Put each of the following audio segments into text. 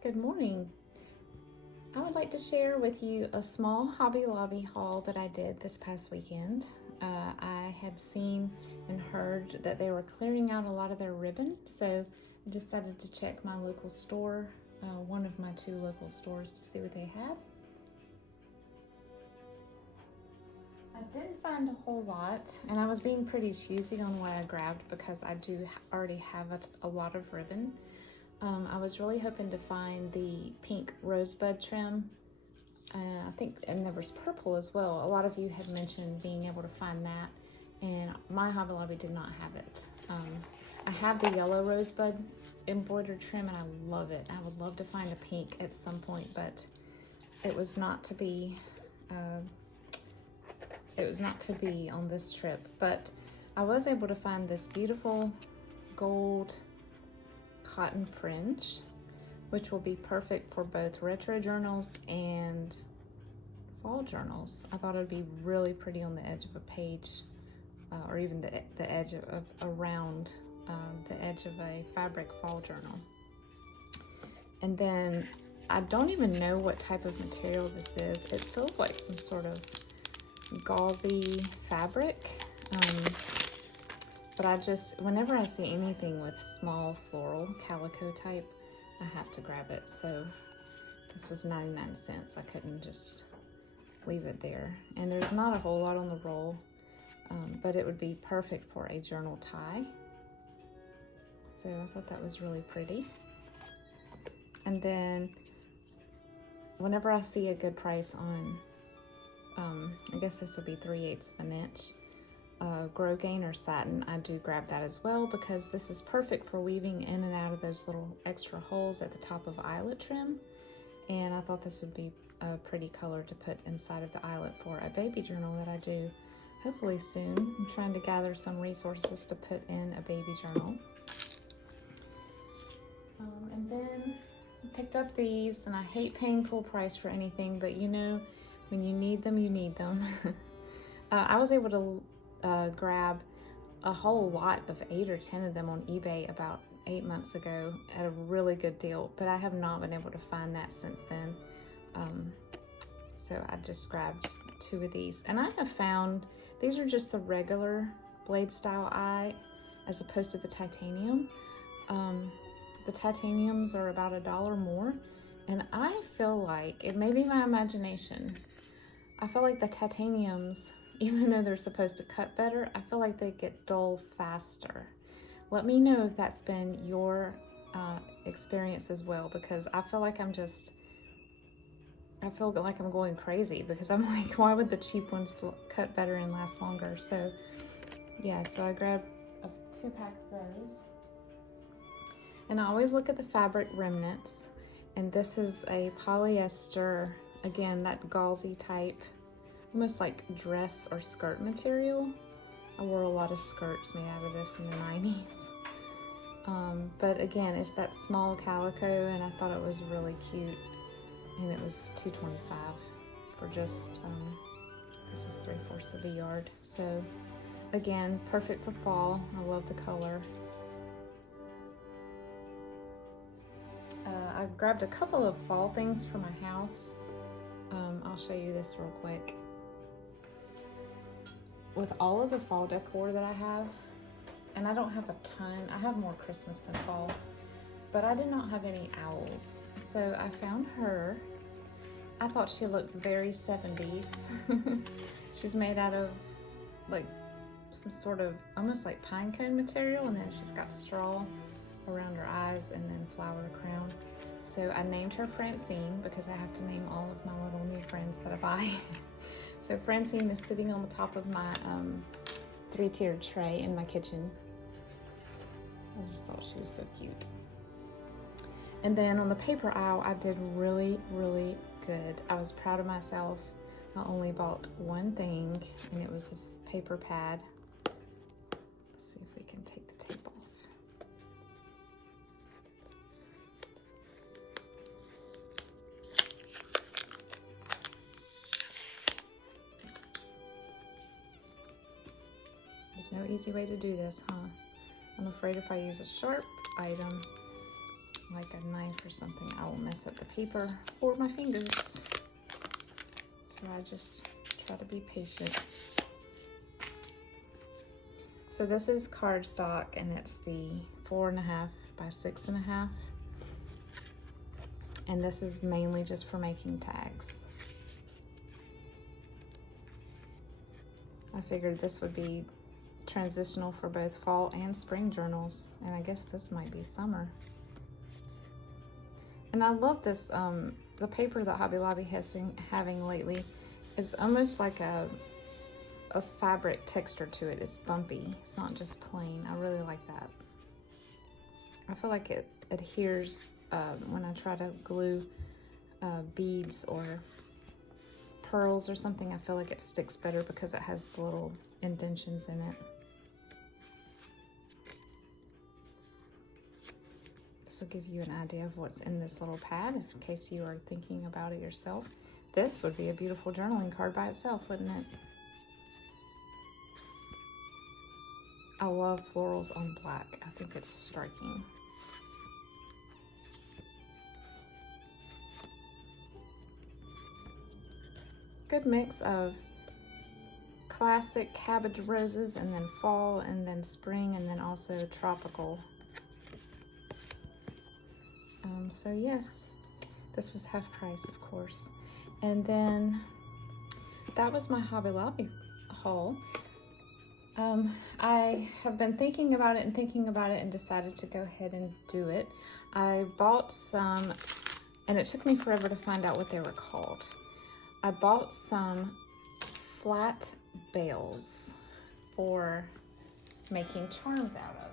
Good morning. I would like to share with you a small Hobby Lobby haul that I did this past weekend. I had seen and heard that they were clearing out a lot of their ribbon, so I decided to check my local store, one of my two local stores, to see what they had. I didn't find a whole lot, and I was being pretty choosy on what I grabbed because I do already have a lot of ribbon. I was really hoping to find the pink rosebud trim. I think, and there was purple as well. A lot of you had mentioned being able to find that, and my Hobby Lobby did not have it. I have the yellow rosebud embroidered trim, and I love it. I would love to find a pink at some point, but it was not to be. It was not to be on this trip. But I was able to find this beautiful gold cotton fringe, which will be perfect for both retro journals and fall journals. I thought it would be really pretty on the edge of a page, or even the edge of around the edge of a fabric fall journal. And then I don't even know what type of material this is. It feels like some sort of gauzy fabric. But whenever I see anything with small floral calico type, I have to grab it. So this was 99 cents. I couldn't just leave it there. And there's not a whole lot on the roll, but it would be perfect for a journal tie. So I thought that was really pretty. And then whenever I see a good price on, I guess this would be 3/8 of an inch, grosgrain or satin, I do grab that as well, because this is perfect for weaving in and out of those little extra holes at the top of eyelet trim. And I thought this would be a pretty color to put inside of the eyelet for a baby journal that I do hopefully soon. I'm trying to gather some resources to put in a baby journal. And then I picked up these, and I hate paying full price for anything, but you know, when you need them, you need them. I was able to grab a whole lot of 8 or 10 of them on eBay about 8 months ago at a really good deal, but I have not been able to find that since then. So I just grabbed 2 of these, and I have found these are just the regular blade style eye as opposed to the titanium. The titaniums are about $1 more, and I feel like, it may be my imagination, I feel like the titaniums, even though they're supposed to cut better, I feel like they get dull faster. Let me know if that's been your experience as well, because I feel like I'm going crazy, because I'm like, why would the cheap ones cut better and last longer? So yeah, so I grabbed a 2-pack of those. And I always look at the fabric remnants, and this is a polyester, again, that gauzy type, almost like dress or skirt material. I wore a lot of skirts made out of this in the 90s. But again, it's that small calico, and I thought it was really cute. And it was $2.25 for just, this is 3/4 of a yard. So again, perfect for fall. I love the color. I grabbed a couple of fall things for my house. I'll show you this real quick. With all of the fall decor that I have, and I don't have a ton, I have more Christmas than fall, but I did not have any owls. So I found her. I thought she looked very 70s. She's made out of like some sort of almost like pine cone material, and then she's got straw around her eyes and then flower crown. So I named her Francine, because I have to name all of my little new friends that I buy. So Francine is sitting on the top of my 3-tiered tray in my kitchen. I just thought she was so cute. And then on the paper aisle, I did really, really good. I was proud of myself. I only bought one thing, and it was this paper pad. Let's see if we can take the tape off. There's no easy way to do this, huh? I'm afraid if I use a sharp item, like a knife or something, I will mess up the paper or my fingers. So I just try to be patient. So this is cardstock, and it's the 4.5 by 6.5. And this is mainly just for making tags. I figured this would be transitional for both fall and spring journals, and I guess this might be summer. And I love this, the paper that Hobby Lobby has been having lately is almost like a fabric texture to it. It's bumpy, it's not just plain. I really like that. I feel like it adheres when I try to glue beads or pearls or something. I feel like it sticks better because it has the little indentions in it. This will give you an idea of what's in this little pad in case you are thinking about it yourself. This would be a beautiful journaling card by itself, wouldn't it? I love florals on black. I think it's striking. Good mix of classic cabbage roses, and then fall, and then spring, and then also tropical. So yes, this was half price, of course. And then that was my Hobby Lobby haul. I have been thinking about it and decided to go ahead and do it. I bought some, and it took me forever to find out what they were called. I bought some flat bales for making charms out of.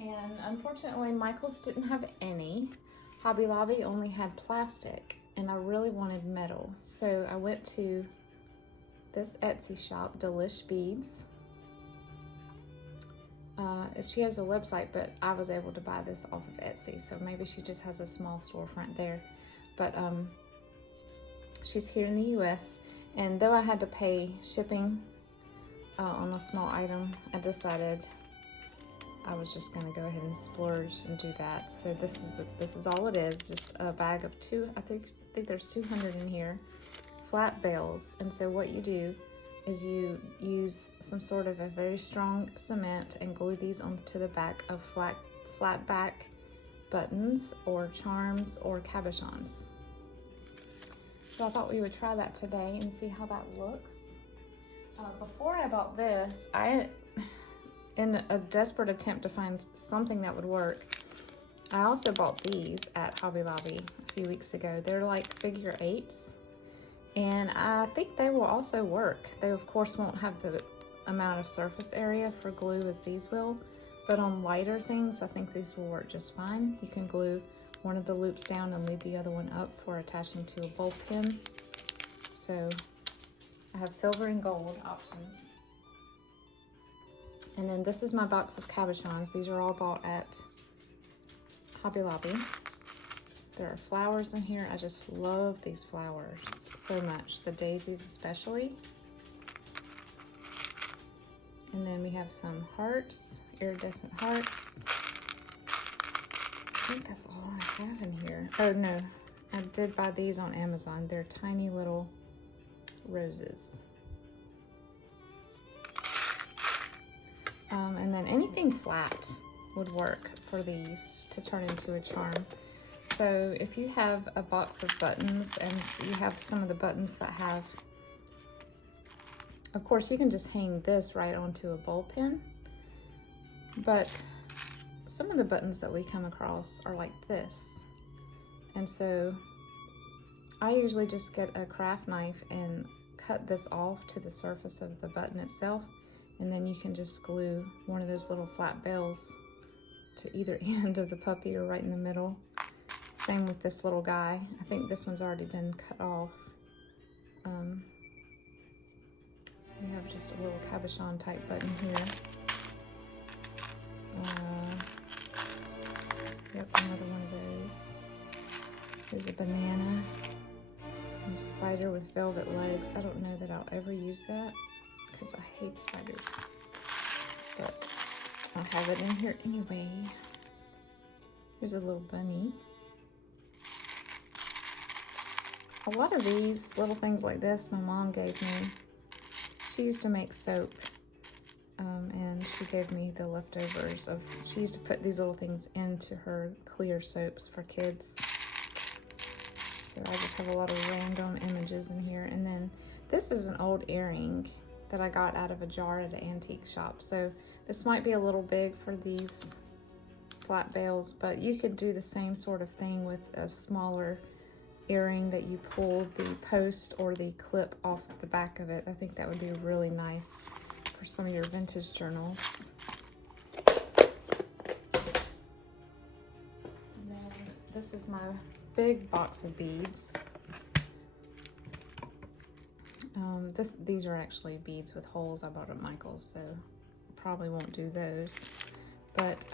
And unfortunately, Michael's didn't have any. Hobby Lobby only had plastic, and I really wanted metal. So I went to this Etsy shop, Delish Beads. She has a website, but I was able to buy this off of Etsy, so maybe she just has a small storefront there. But she's here in the US, and though I had to pay shipping on a small item, I decided I was just gonna go ahead and splurge and do that. So this is all it is, just a bag of I think there's 200 in here, flat bales. And so what you do is you use some sort of a very strong cement and glue these onto the back of flat back buttons or charms or cabochons. So I thought we would try that today and see how that looks. Before I bought this, in a desperate attempt to find something that would work, I also bought these at Hobby Lobby a few weeks ago. They're like figure 8s, and I think they will also work. They of course won't have the amount of surface area for glue as these will, but on lighter things, I think these will work just fine. You can glue one of the loops down and leave the other one up for attaching to a ball pin. So I have silver and gold options. And then this is my box of cabochons. These are all bought at Hobby Lobby. There are flowers in here. I just love these flowers so much, the daisies especially. And then we have some hearts, iridescent hearts. I think that's all I have in here. Oh no, I did buy these on Amazon. They're tiny little roses. And then anything flat would work for these to turn into a charm. So if you have a box of buttons and you have some of the buttons that have, of course you can just hang this right onto a ball pin, but some of the buttons that we come across are like this. And so I usually just get a craft knife and cut this off to the surface of the button itself. And then you can just glue one of those little flat bells to either end of the puppy or right in the middle. Same with this little guy. I think this one's already been cut off. We have just a little cabochon type button here. Yep, another one of those. There's a banana. And a spider with velvet legs. I don't know that I'll ever use that, because I hate spiders, but I'll have it in here anyway. Here's a little bunny. A lot of these little things like this my mom gave me. She used to make soap, and she gave me the leftovers of, she used to put these little things into her clear soaps for kids. So I just have a lot of random images in here. And then this is an old earring that I got out of a jar at an antique shop. So this might be a little big for these flat bales, but you could do the same sort of thing with a smaller earring that you pull the post or the clip off of the back of it. I think that would be really nice for some of your vintage journals. And then this is my big box of beads. These are actually beads with holes I bought at Michael's, so probably won't do those. But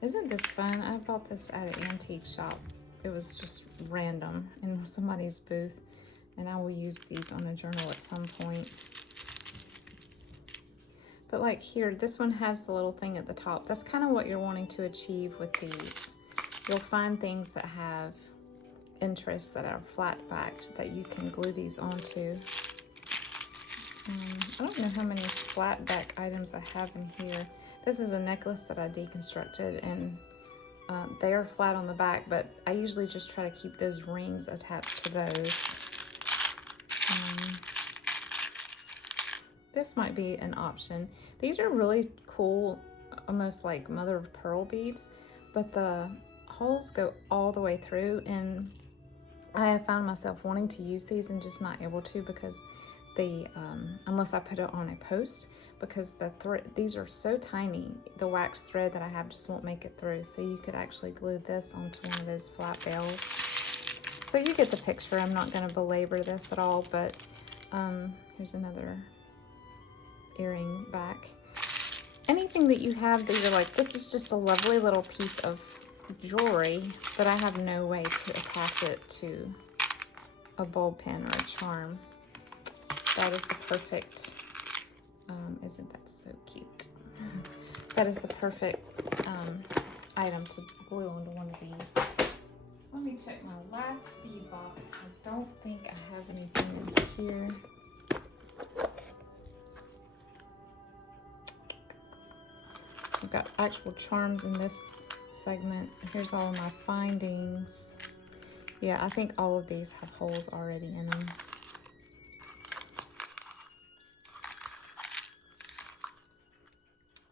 isn't this fun? I bought this at an antique shop. It was just random in somebody's booth, and I will use these on a journal at some point. But like here, this one has the little thing at the top. That's kind of what you're wanting to achieve with these. You'll find things that have interests that are flat backed that you can glue these onto. I don't know how many flat back items I have in here. This is a necklace that I deconstructed, and they are flat on the back, but I usually just try to keep those rings attached to those. This might be an option. These are really cool, almost like mother of pearl beads, but the holes go all the way through, and I have found myself wanting to use these and just not able to because the unless I put it on a post, because these are so tiny, the wax thread that I have just won't make it through. So you could actually glue this onto one of those flat bales. So you get the picture. I'm not going to belabor this at all, but here's another earring back. Anything that you have that you're like, this is just a lovely little piece of jewelry, but I have no way to attach it to a bulb pin or a charm. That is the perfect, isn't that so cute? That is the perfect item to glue onto one of these. Let me check my last bead box. I don't think I have anything in here. I've got actual charms in this segment. Here's all of my findings. Yeah, I think all of these have holes already in them.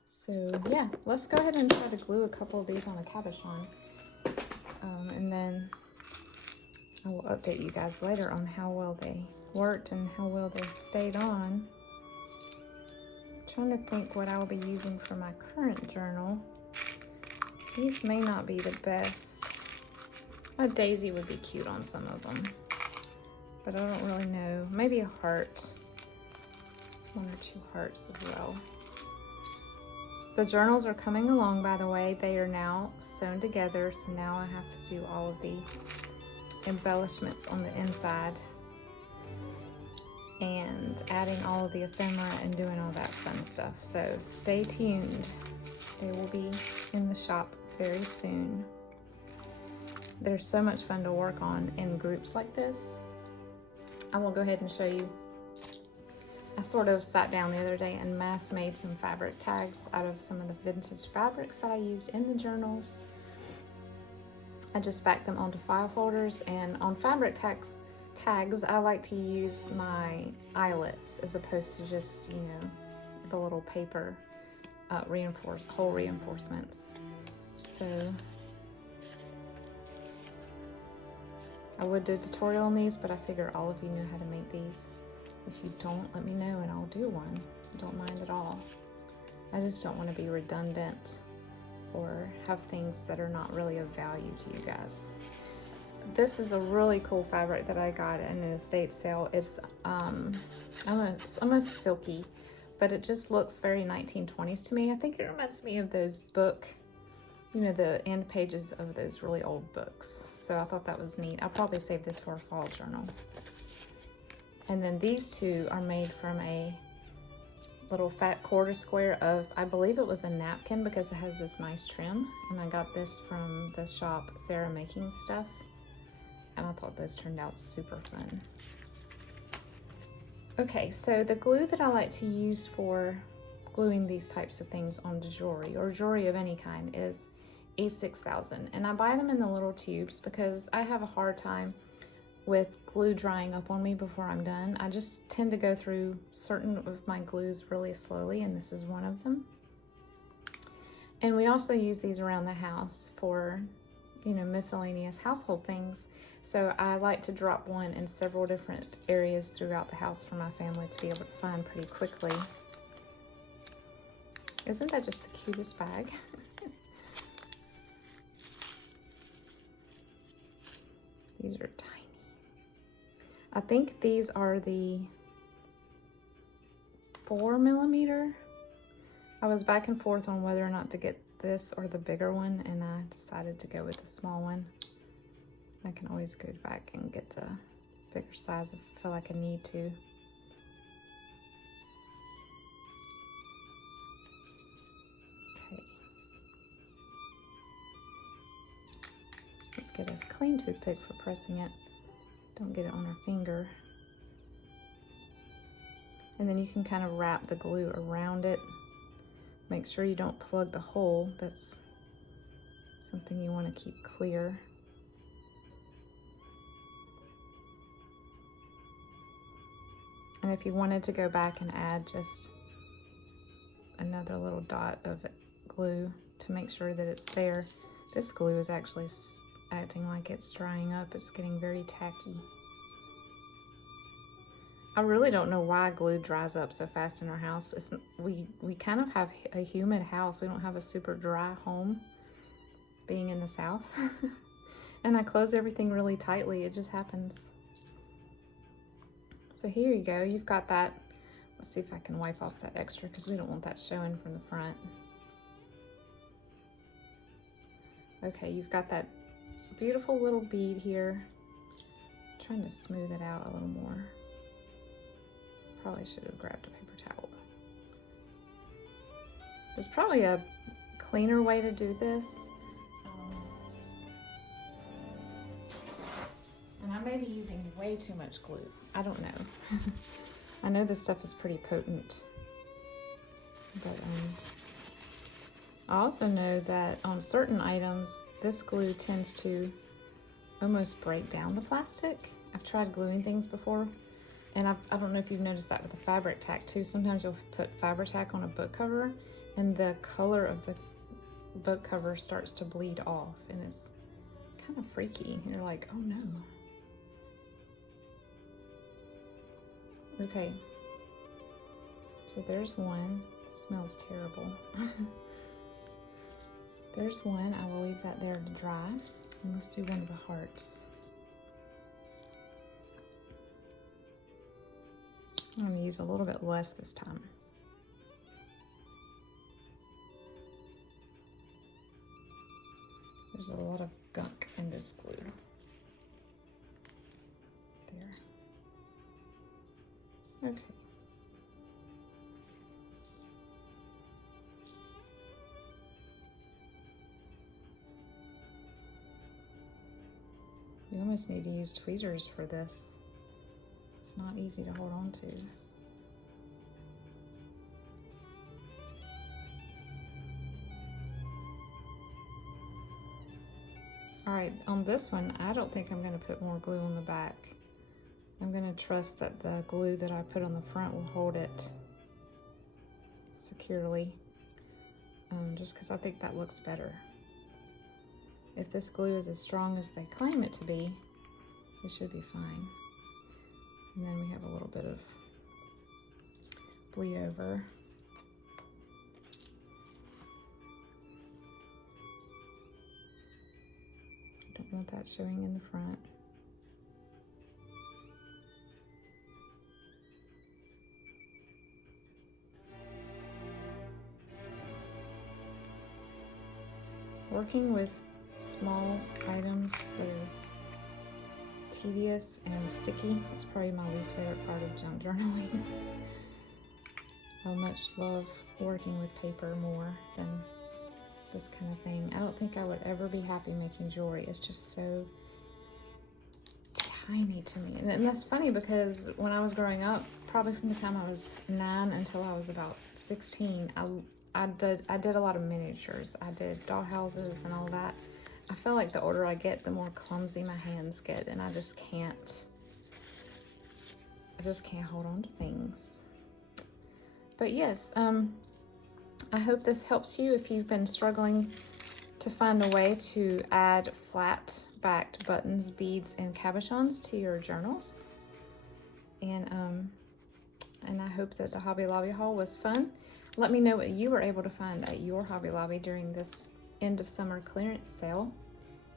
So yeah, let's go ahead and try to glue a couple of these on a cabochon. And then I will update you guys later on how well they worked and how well they stayed on. Trying to think what I'll be using for my current journal. These may not be the best. A daisy would be cute on some of them, but I don't really know. Maybe a heart. 1 or 2 hearts as well. The journals are coming along, by the way. They are now sewn together, so now I have to do all of the embellishments on the inside and adding all of the ephemera and doing all that fun stuff. So stay tuned. They will be in the shop very soon. They're so much fun to work on in groups like this. I will go ahead and show you. I sort of sat down the other day and mass made some fabric tags out of some of the vintage fabrics that I used in the journals. I just backed them onto file folders, and on fabric tags, I like to use my eyelets as opposed to just, you know, the little paper hole reinforcements. So I would do a tutorial on these, but I figure all of you know how to make these. If you don't, let me know and I'll do one. Don't mind at all. I just don't want to be redundant or have things that are not really of value to you guys. This is a really cool fabric that I got in an estate sale. It's almost silky, but it just looks very 1920s to me. I think it reminds me of those book, you know, the end pages of those really old books. So I thought that was neat. I'll probably save this for a fall journal. And then these two are made from a little fat quarter square of, I believe it was a napkin because it has this nice trim. And I got this from the shop Sarah Making Stuff. And I thought those turned out super fun. Okay, so the glue that I like to use for gluing these types of things onto jewelry, or jewelry of any kind, is A6000. And I buy them in the little tubes because I have a hard time with glue drying up on me before I'm done. I just tend to go through certain of my glues really slowly, and this is one of them. And we also use these around the house for, you know, miscellaneous household things. So I like to drop one in several different areas throughout the house for my family to be able to find pretty quickly. Isn't that just the cutest bag? These are tiny. I think these are the 4mm. I was back and forth on whether or not to get this or the bigger one, and I decided to go with the small one. I can always go back and get the bigger size if I feel like I need to. Okay. Let's get a clean toothpick for pressing it. Don't get it on our finger. And then you can kind of wrap the glue around it. Make sure you don't plug the hole. That's something you want to keep clear. And if you wanted to go back and add just another little dot of glue to make sure that it's there, this glue is actually acting like it's drying up. It's getting very tacky. I really don't know why glue dries up so fast in our house. We kind of have a humid house. We don't have a super dry home, being in the South. And I close everything really tightly. It just happens. So here you go. You've got that. Let's see if I can wipe off that extra because we don't want that showing from the front. Okay, you've got that beautiful little bead here. I'm trying to smooth it out a little more. Probably should have grabbed a paper towel. There's probably a cleaner way to do this. And I may be using way too much glue. I don't know. I know this stuff is pretty potent. But I also know that on certain items, this glue tends to almost break down the plastic. I've tried gluing things before. And I don't know if you've noticed that with the fabric tack too. Sometimes you'll put fabric tack on a book cover and the color of the book cover starts to bleed off, and it's kind of freaky. You're like, oh no. Okay, so there's one. It smells terrible. There's one. I will leave that there to dry. And let's do one of the hearts. I'm going to use a little bit less this time. There's a lot of gunk in this glue. There. Okay. You almost need to use tweezers for this. It's not easy to hold on to. All right, on this one, I don't think I'm going to put more glue on the back. I'm going to trust that the glue that I put on the front will hold it securely, just because I think that looks better. If this glue is as strong as they claim it to be, it should be fine. And then we have a little bit of bleed over. Don't want that showing in the front. Working with small items that are tedious and sticky. It's probably my least favorite part of junk journaling. I much love working with paper more than this kind of thing. I don't think I would ever be happy making jewelry. It's just so tiny to me. And that's funny because when I was growing up, probably from the time I was 9 until I was about 16, I did a lot of miniatures. I did doll houses and all that. I feel like the older I get, the more clumsy my hands get, and I just can't hold on to things. But yes, I hope this helps you if you've been struggling to find a way to add flat backed buttons, beads, and cabochons to your journals. And I hope that the Hobby Lobby haul was fun. Let me know what you were able to find at your Hobby Lobby during this end of summer clearance sale.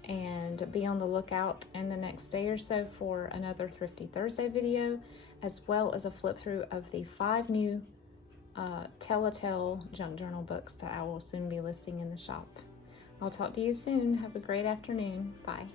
And be on the lookout in the next day or so for another Thrifty Thursday video, as well as a flip through of the 5 new Telltale junk journal books that I will soon be listing in the shop. I'll talk to you soon. Have a great afternoon. Bye.